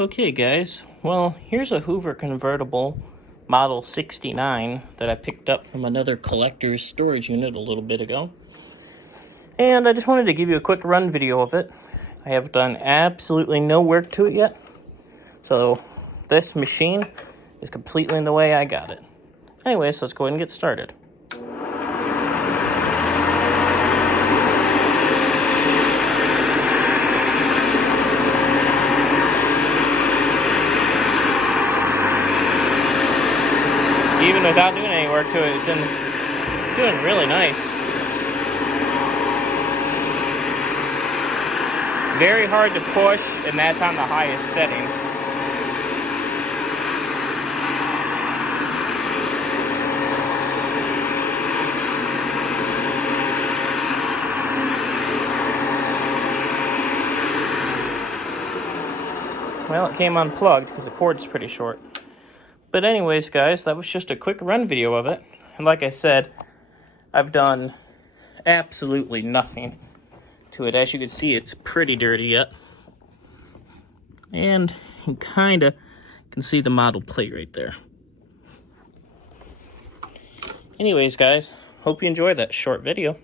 Okay guys, well here's a Hoover convertible model 69 that I picked up from another collector's storage unit a little bit ago. And I just wanted to give you a quick run video of it. I have done absolutely no work to it yet. So this machine is completely in the way I got it. Anyways, let's go ahead and get started. Even without doing any work to it, it's doing really nice. Very hard to push, and that's on the highest setting. Well, it came unplugged because the cord's pretty short. But anyways, guys, that was just a quick run video of it. And like I said, I've done absolutely nothing to it. As you can see, it's pretty dirty yet. And you kind of can see the model plate right there. Anyways, guys, hope you enjoyed that short video.